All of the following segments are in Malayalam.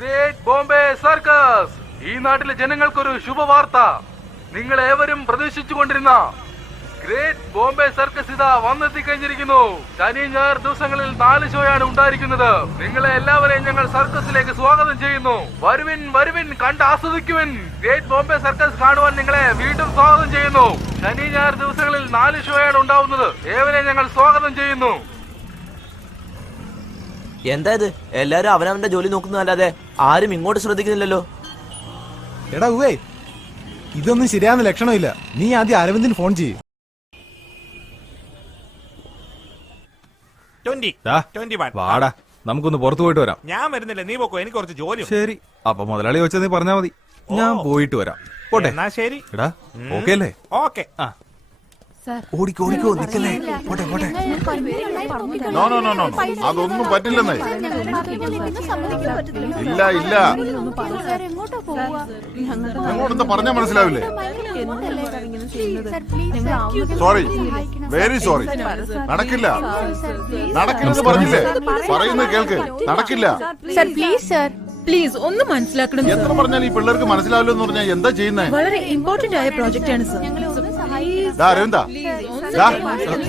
Great Bombay circus. ഈ നാട്ടിലെ ജനങ്ങൾക്കൊരു ശുഭവാർത്ത. നിങ്ങളേവരും പ്രതീക്ഷിച്ചുകൊണ്ടിരുന്ന ഗ്രേറ്റ് ബോംബെ സർക്കസ് ഇതാ വന്നെത്തിക്കഴിഞ്ഞിരിക്കുന്നു. ശനി ഞായർ ദിവസങ്ങളിൽ 4 ഷോയാണ് ഉണ്ടായിരിക്കുന്നത്. നിങ്ങളെ എല്ലാവരെയും ഞങ്ങൾ സർക്കസിലേക്ക് സ്വാഗതം ചെയ്യുന്നു. വരുവിൻ വരുവിൻ, കണ്ട് ആസ്വദിക്കുവിൻ. ഗ്രേറ്റ് ബോംബെ സർക്കസ് കാണുവാൻ നിങ്ങളെ വീണ്ടും സ്വാഗതം ചെയ്യുന്നു. ശനി ഞായർ ദിവസങ്ങളിൽ 4 ഷോയാണ് ഉണ്ടാവുന്നത്. ഏവരെയും ഞങ്ങൾ സ്വാഗതം ചെയ്യുന്നു. എന്താ ഇത്? എല്ലാരും അവനവന്റെ ജോലി നോക്കുന്നതല്ലാതെ ആരും ഇങ്ങോട്ട് ശ്രദ്ധിക്കുന്നില്ലല്ലോ. എടാ ഉവേ, ഇതൊന്നും ശരിയാവുന്ന ലക്ഷണമില്ല. നീ ആദ്യം അരവിന്ദിന് ഫോൺ ചെയ്യ്. വാടാ, നമുക്കൊന്ന് പുറത്തു പോയിട്ട് വരാം. ഞാൻ വരുന്നില്ല, നീ പോക്കോ, എനിക്ക് കുറച്ച് ജോലി. ശരി, അപ്പൊ മുതലാളി വെച്ചാൽ നീ പറഞ്ഞാ മതി. ഞാൻ പോയിട്ട് വരാം. പോട്ടെ. എന്നാ ശരി. എടാ, ഓക്കെ അല്ലേ? ഓക്കെ. ഓടിക്കോ ഓടിക്കോ, നിക്കല്ലേ. പോട്ടെ പോട്ടെ. നോ നോ നോ നോ, അതൊന്നും പറ്റില്ലെന്നേ. ഇല്ല ഇല്ല, അങ്ങോട്ടൊന്ന് പറഞ്ഞാൽ മനസ്സിലാവില്ലേ? Sorry, very sorry. നടക്കില്ല, നടക്കില്ലെന്ന് പറഞ്ഞില്ലേ? പറയുന്നത് കേൾക്ക്, നടക്കില്ല. സർ പ്ലീസ്, സർ പ്ലീസ് ഒന്ന് മനസ്സിലാക്കണം. എത്ര പറഞ്ഞാൽ ഈ പിള്ളേർക്ക് മനസ്സിലാവില്ലോ എന്ന് പറഞ്ഞാൽ എന്താ ചെയ്യുന്നേ? വളരെ ഇമ്പോർട്ടന്റ് ആയ പ്രോജക്റ്റ് ആണ് സർ. അരവിന്ദ,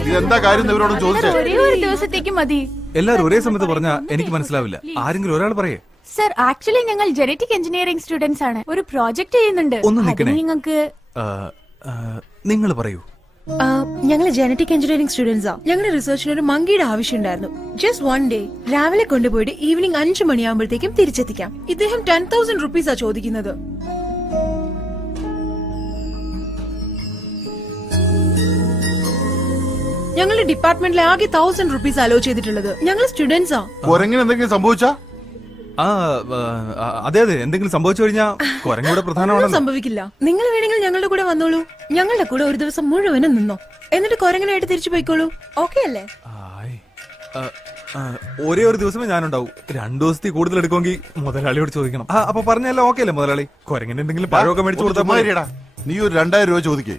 ഇതെന്താ കാര്യം ഇവരോടും ചോദിച്ചേ? ഒരേ ഒരു ദിവസത്തേക്ക് മതി. എല്ലാരും ഒരേ സമയത്ത് പറഞ്ഞാ എനിക്ക് മനസ്സിലാവില്ല. ആരെങ്കിലും ഒരാൾ പറയേ. സർ ആക്ച്വലി ഞങ്ങൾ ജനറ്റിക് എഞ്ചിനീയറിംഗ് സ്റ്റുഡൻസ് ആണ്. ഒരു പ്രോജക്ട് ചെയ്യുന്നുണ്ട്. ഒന്ന് നിൽക്കണേ. നിങ്ങൾക്ക് നിങ്ങൾ പറയൂ. ഞങ്ങൾ ജനറ്റിക് എഞ്ചിനീയറിംഗ് സ്റ്റുഡൻസാ. ഞങ്ങളുടെ റിസർച്ചിന് ഒരു മങ്കിയുടെ ആവശ്യം ഉണ്ടായിരുന്നു. ജസ്റ്റ് 1 ഡേ രാവിലെ കൊണ്ടുപോയിട്ട് ഈവനിങ് 5 മണിയാകുമ്പോഴത്തേക്കും തിരിച്ചെത്തിക്കാം. ഇദ്ദേഹം 10,000 റുപ്പീസാ ചോദിക്കുന്നത്. ഞങ്ങളുടെ ഡിപ്പാർട്ട്മെന്റിലെ ആകെ 1000 റുപ്പീസ് അലോ ചെയ്തിട്ടുള്ളത്. ഞങ്ങൾ സ്റ്റുഡൻസാ. കുരങ്ങിന് എന്തെങ്കിലും സംഭവിച്ചാ? അതെ അതെ, എന്തെങ്കിലും സംഭവിച്ചു കഴിഞ്ഞാൽ കുരങ്ങൂടെ പ്രധാനമാണ്. സംഭവിക്കില്ല. നിങ്ങൾ വേണമെങ്കിൽ ഞങ്ങളുടെ കൂടെ വന്നോളൂ. ഞങ്ങളുടെ കൂടെ ഒരു ദിവസം മുഴുവനും നിന്നോ, എന്നിട്ട് കുരങ്ങനായിട്ട് തിരിച്ചു പോയിക്കോളൂ. ഓക്കെ അല്ലേ? ഒരേ ഒരു ദിവസമേ ഞാനുണ്ടാവൂ. 2 ദിവസത്തിൽ കൂടുതൽ എടുക്കുമെങ്കിൽ മുതലാളിയോട് ചോദിക്കണം. അപ്പൊ പറഞ്ഞല്ലോ ഓക്കെ അല്ലേ മുതലാളി? കുരങ്ങിന് എന്തെങ്കിലും പഴമൊക്കെ മേടിച്ചു കൊടുത്താ നീ ഒരു 2000 രൂപ ചോദിക്കേ.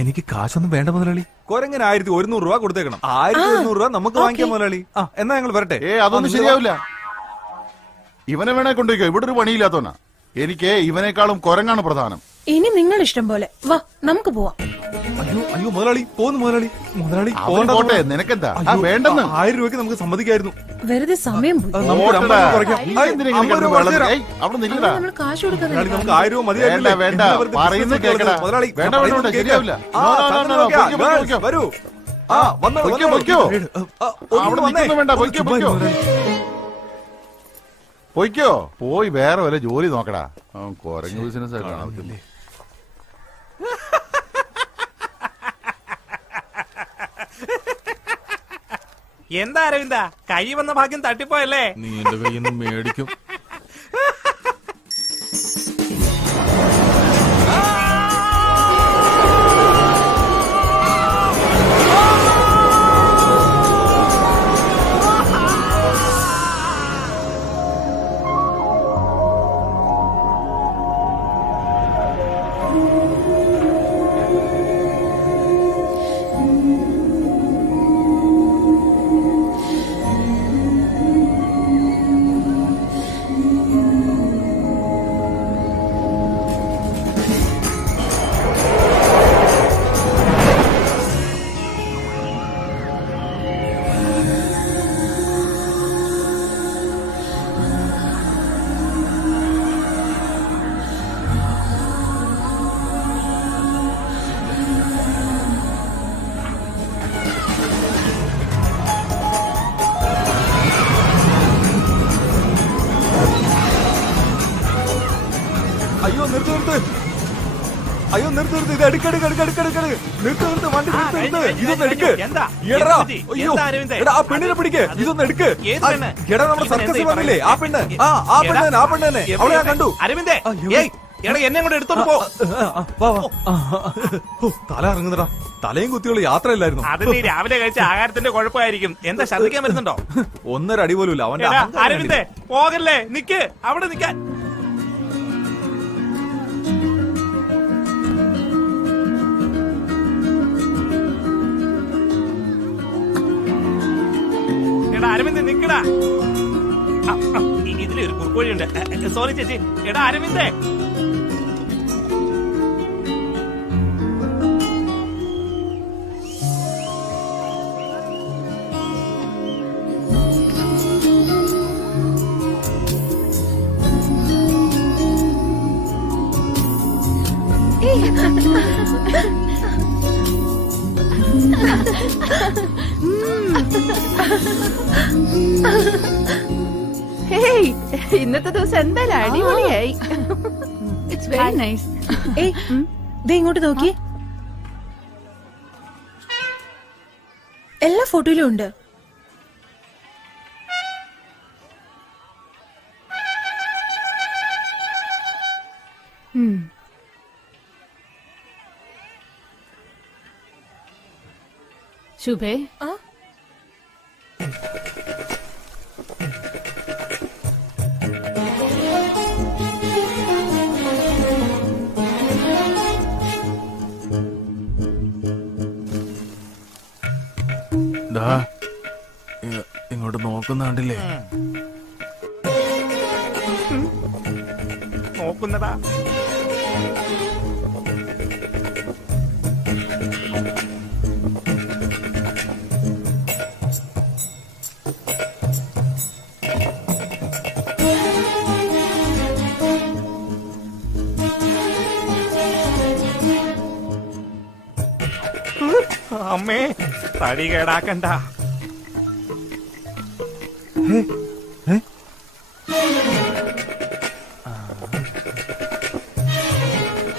എനിക്ക് കാശൊന്നും വേണ്ട മുതലാളി. കുരങ്ങിന് 1100 രൂപ കൊടുത്തേക്കണം. 1100 രൂപ നമുക്ക് വാങ്ങിക്കാം മുതലാളി. എന്നാ ഞങ്ങൾ വരട്ടെ. അതൊന്നും ശരിയാവില്ല. ഇവനെ വേണേ കൊണ്ടുപോയിക്കോ, ഇവിടെ ഒരു പണിയില്ലാത്തോനാ. എനിക്ക് ഇവനേക്കാളും കുരങ്ങാണ് പ്രധാനം. ഇനി നിങ്ങൾ ഇഷ്ടം പോലെ വാ, നമുക്ക് പോവാം. അയ്യോ അയ്യോ മുതലാളി, പോന്നു മുതലാളി. മുതലാളി പോട്ടെ, നിനക്കെന്താ വേണ്ടെന്ന്? 1000 രൂപയ്ക്ക് നമുക്ക് സമ്മതിക്കായിരുന്നു. വെറുതെ സമയം അവിടെ നിൽക്കടാ. നമ്മൾ കാശ് കൊടുക്കാൻ നമുക്ക് 1000 രൂപ മതിയായില്ല. വേണ്ട, പറയുന്നത് കേൾക്കടാ. മുതലാളി വേണ്ട വേണ്ട, ശരിയാവില്ല. വരൂ. പൊയ്ക്കോ, പോയി വേറെ വല്ല ജോലി നോക്കടാ. കുരങ്ങ് ബിസിനസ് ആയിട്ട് കാണത്തില്ലേ? എന്താ അരവിന്ദ, കൈ വന്ന ഭാഗ്യം തട്ടിപ്പോയല്ലേ? നീ എന്റെ കയ്യിൽ നിന്ന് മേടിക്കും. അയ്യോ നിർത്ത് നിർത്ത്, അയ്യോ നിർത്ത് നിർത്ത്, ഇത് എടുക്കെടുക്ക് നിർത്ത് നിർത്ത്, വണ്ടി നിർത്ത്, ഇതൊന്ന് എടുക്ക്. ആ പെണ്ണിനെ പിടിക്ക്, ഇതൊന്ന് എടുക്ക്. എടാ നമ്മുടെ സർക്കസ് വന്നില്ലേ ആ പെണ്ണ്, ആ പെണ്ണ് തന്നെ, അവളെ ഞാൻ കണ്ടു. അരവിന്ദേ, എന്നെ കൂടെ എടുത്തോണ്ട് പോ. തല ഇറങ്ങുന്നടാ, തലയും കുത്തിയുള്ള യാത്രയില്ലായിരുന്നു. അത് നീ രാവിലെ കഴിച്ച ആഹാരത്തിന്റെ കുഴപ്പമായിരിക്കും. എന്താ ശ്രദ്ധിക്കാൻ വരുന്നുണ്ടോ? 1.5 അടി പോലും ഇല്ല അവന്റെ. അരവിന്ദേ പോകല്ലേ, നിക്ക് അവിടെ നിക്കാൻ. എടാ അരവിന്ദ് നിക്കടാ. ഒരു കുറുക്കോഴിയുണ്ട്. സോറി ചേച്ചി. എടാ അരവിന്ദേ, ഹേയ്, ഇന്നത്തെ ദിവസം എന്തായാലും അടിപൊളിയായി. It's very nice. ഏയ് ദേ ഇങ്ങോട്ട് നോക്കി, എല്ലാ ഫോട്ടോയിലും ഉണ്ട്. ശുഭേ, ആ ഇങ്ങോട്ട് നോക്കുന്നുണ്ടില്ലേ? നോക്കുന്നതാ. അമ്മേ, തടി കേടാക്കണ്ട.